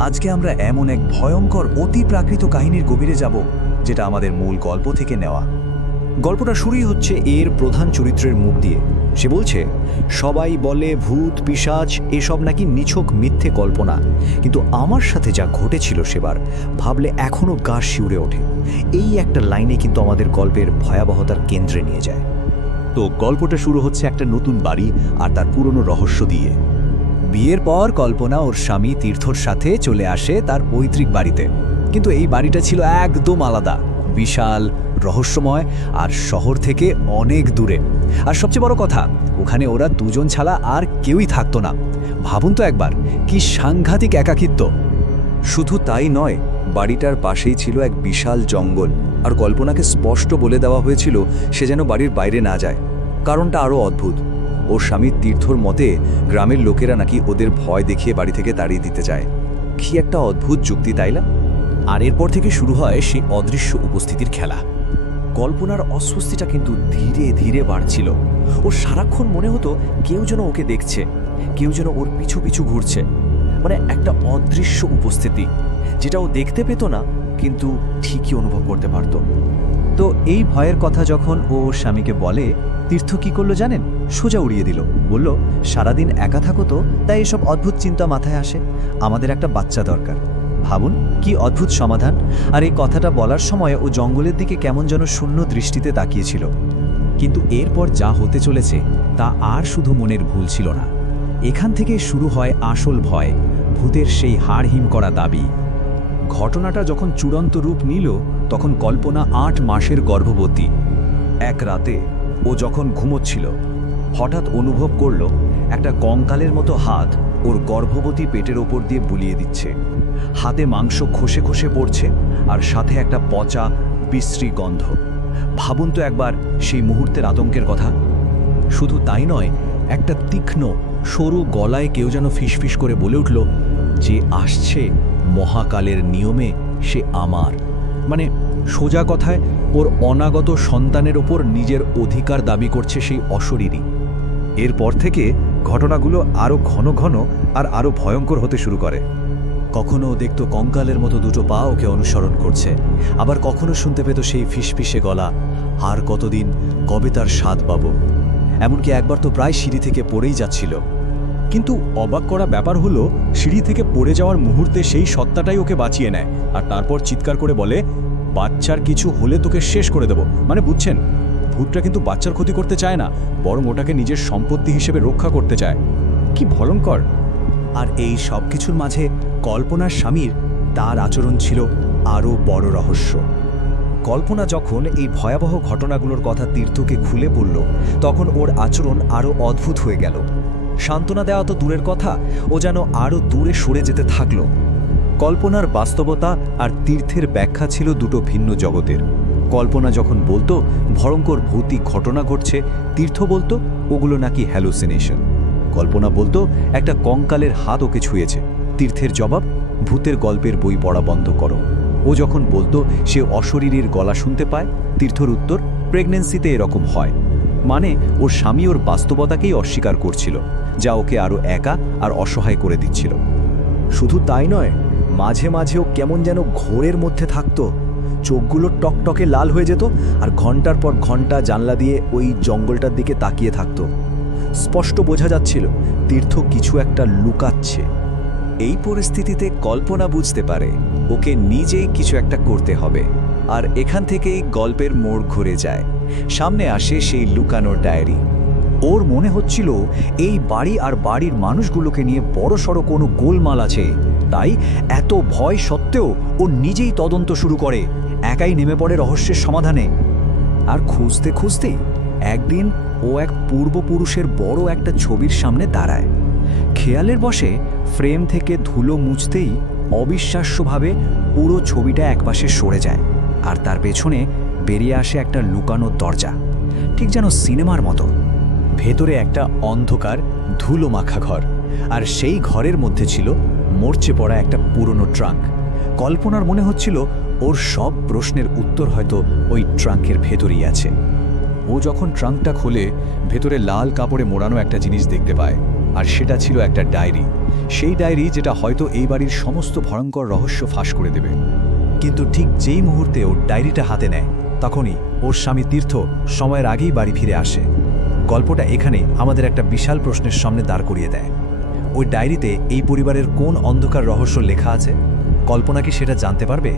আজকে আমরা এমন এক ভয়ঙ্কর অতি প্রাকৃত কাহিনীর গভীরে যাব, যেটা আমাদের মূল গল্প থেকে নেওয়া। গল্পটা শুরুই হচ্ছে এর প্রধান চরিত্রের মুখ দিয়ে। সে বলছে, সবাই বলে ভূত পিশাচ এসব নাকি নিছক মিথ্যে কল্পনা। কিন্তু আমার সাথে যা ঘটেছিল সেবার, ভাবলে এখনও গা শিউরে ওঠে। এই একটা লাইনে কিন্তু আমাদের গল্পের ভয়াবহতার কেন্দ্রে নিয়ে যায়। তো গল্পটা শুরু হচ্ছে একটা নতুন বাড়ি আর তার পুরনো রহস্য দিয়ে। বিয়ের পর কল্পনা ওর স্বামী তীর্থর সাথে চলে আসে তার পৈতৃক বাড়িতে। কিন্তু এই বাড়িটা ছিল একদম আলাদা, বিশাল, রহস্যময় আর শহর থেকে অনেক দূরে। আর সবচেয়ে বড় কথা, ওখানে ওরা দুজন ছাড়া আর কেউই থাকতো না। ভাবুন তো একবার, কি সাংঘাতিক একাকিত্ব। শুধু তাই নয়, বাড়িটার পাশেই ছিল এক বিশাল জঙ্গল। আর কল্পনাকে স্পষ্ট বলে দেওয়া হয়েছিল, সে যেন বাড়ির বাইরে না যায়। কারণটা আরও অদ্ভুত। ওর স্বামী তীর্থর মতে গ্রামের লোকেরা নাকি ওদের ভয় দেখিয়ে বাড়ি থেকে তাড়িয়ে দিতে চায়। কি একটা অদ্ভুত যুক্তি, তাই না? আর এরপর থেকে শুরু হয় সেই অদৃশ্য উপস্থিতির খেলা। কল্পনার অস্বস্তিটা কিন্তু ধীরে ধীরে বাড়ছিল। ওর সারাক্ষণ মনে হতো কেউ যেন ওকে দেখছে, কেউ যেন ওর পিছু পিছু ঘুরছে। মানে একটা অদৃশ্য উপস্থিতি, যেটা ও দেখতে পেত না, কিন্তু ঠিকই অনুভব করতে পারত। এই ভয়ের কথা যখন ও ওর স্বামীকে বলে, তীর্থ কি করল জানেন? সোজা উড়িয়ে দিল। বলল, সারাদিন একা থাকো তো, তাই এসব অদ্ভুত চিন্তা মাথায় আসে। আমাদের একটা বাচ্চা দরকার। ভাবুন, কি অদ্ভুত সমাধান? আর এই কথাটা বলার সময় ও জঙ্গলের দিকে কেমন যেন শূন্য দৃষ্টিতে তাকিয়েছিল। কিন্তু এরপর যা হতে চলেছে, তা আর শুধু মনের ভুল ছিল না। এখান থেকে শুরু হয় আসল ভয়, ভূতের সেই হাড় হিম করা দাবি। ঘটনাটা যখন চূড়ান্ত রূপ নিল তখন কল্পনা আট মাসের গর্ভবতী। এক রাতে ও যখন ঘুমোচ্ছিল, হঠাৎ অনুভব করল একটা কঙ্কালের মতো হাত ওর গর্ভবতী পেটের ওপর দিয়ে বুলিয়ে দিচ্ছে। হাতে মাংস খসে খসে পড়ছে আর সাথে একটা পচা, বিশ্রী গন্ধ। ভাবুন তো একবার সেই মুহূর্তের আতঙ্কের কথা। শুধু তাই নয়, একটা তীক্ষ্ণ, সরু গলায় কেউ যেন ফিসফিস করে বলে উঠল, যে আসছে মহাকালের নিয়মে সে আমার। মানে সোজা কথায়, ওর অনাগত সন্তানের ওপর নিজের অধিকার দাবি করছে সেই অশরীরী। এরপর থেকে ঘটনাগুলো আরও ঘন ঘন আর আরও ভয়ঙ্কর হতে শুরু করে। কখনো দেখতো কঙ্কালের মতো দুটো পা ওকে অনুসরণ করছে। আবার কখনো শুনতে পেত সেই ফিসফিসে গলা, আর কতদিন কবে তার স্বাদ পাবো? এমনকি একবার তো প্রায় সিঁড়ি থেকে পড়েই যাচ্ছিল। কিন্তু অবাক করা ব্যাপার হলো, সিঁড়ি থেকে পড়ে যাওয়ার মুহূর্তে সেই সত্তাটাই ওকে বাঁচিয়ে নেয়। আর তারপর চিৎকার করে বলে, বাচ্চার কিছু হলে তোকে শেষ করে দেব। মানে বুঝছেন, ভূতটা কিন্তু বাচ্চার ক্ষতি করতে চায় না, বরং ওটাকে নিজের সম্পত্তি হিসেবে রক্ষা করতে চায়। কি ভয়ঙ্কর! আর এই সব কিছুর মাঝে কল্পনার স্বামীর তার আচরণ ছিল আরও বড় রহস্য। কল্পনা যখন এই ভয়াবহ ঘটনাগুলোর কথা তীর্থকে খুলে পড়ল তখন ওর আচরণ আরও অদ্ভুত হয়ে গেল। সান্ত্বনা দেওয়া তো দূরের কথা, ও যেন আরও দূরে সরে যেতে থাকল। কল্পনার বাস্তবতা আর তীর্থের ব্যাখ্যা ছিল দুটো ভিন্ন জগতের। কল্পনা যখন বলতো, ভয়ঙ্কর ভৌতিক ঘটনা ঘটছে, তীর্থ বলতো, ওগুলো নাকি হ্যালোসিনেশন কল্পনা বলতো, একটা কঙ্কালের হাত ওকে ছুঁয়েছে। তীর্থের জবাব, ভূতের গল্পের বই পড়া বন্ধ করো। ও যখন বলতো, সে অশরীরীর গলা শুনতে পায়, তীর্থর উত্তর প্রেগনেন্সিতে এরকম হয়। মানে ওর স্বামী ওর বাস্তবতাকেই অস্বীকার করছিল, যা ওকে আরও একা আর অসহায় করে দিচ্ছিল। শুধু তাই নয়, মাঝে মাঝেও কেমন যেন ঘোরের মধ্যে থাকতো। চোখগুলো টকটকে লাল হয়ে যেত আর ঘণ্টার পর ঘণ্টা জানলা দিয়ে ওই জঙ্গলটার দিকে তাকিয়ে থাকতো। স্পষ্ট বোঝা যাচ্ছিল, তীর্থ কিছু একটা লুকাচ্ছে। এই পরিস্থিতিতে কল্পনা বুঝতে পারে, ওকে নিজেই কিছু একটা করতে হবে, আর এখান থেকেই গল্পের মোড় ঘুরে যায়। সামনে আসে সেই লুকানোর ডায়েরি। ওর মনে হচ্ছিল এই বাড়ি আর বাড়ির মানুষগুলোকে নিয়ে বড় সড়ো কোনো গোলমাল আছে। তাই এত ভয় সত্ত্বেও ও নিজেই তদন্ত শুরু করে। একাই নেমে পড়ে রহস্যের সমাধানে। আর খুঁজতে খুঁজতেই একদিন ও এক পূর্বপুরুষের বড় একটা ছবির সামনে দাঁড়ায়। খেয়ালের বসে ফ্রেম থেকে ধুলো মুছতেই অবিশ্বাস্যভাবে পুরো ছবিটা একপাশে সরে যায়। আর তার পেছনে বেরিয়ে আসে একটা লুকানো দরজা, ঠিক যেন সিনেমার মতো। ভেতরে একটা অন্ধকার ধুলো মাখা ঘর, আর সেই ঘরের মধ্যে ছিল মরচে পড়া একটা পুরনো ট্রাঙ্ক। কল্পনার মনে হচ্ছিল ওর সব প্রশ্নের উত্তর হয়তো ওই ট্রাঙ্কের ভেতরেই আছে। ও যখন ট্রাঙ্কটা খোলে, ভেতরে লাল কাপড়ে মোড়ানো একটা জিনিস দেখতে পায়, আর সেটা ছিল একটা ডায়েরি। সেই ডায়েরি যেটা হয়তো এই বাড়ির সমস্ত ভয়ঙ্কর রহস্য ফাঁস করে দেবে। কিন্তু ঠিক যেই মুহূর্তে ও ডায়েরিটা হাতে নেয় তখনই ওর স্বামী তীর্থ সময়ের আগেই বাড়ি ফিরে আসে। গল্পটা এখানে আমাদের একটা বিশাল প্রশ্নের সামনে দাঁড় করিয়ে দেয়। ওই ডায়েরিতে এই পরিবারের কোন অন্ধকার রহস্য লেখা আছে? কল্পনা কি সেটা জানতে পারবে?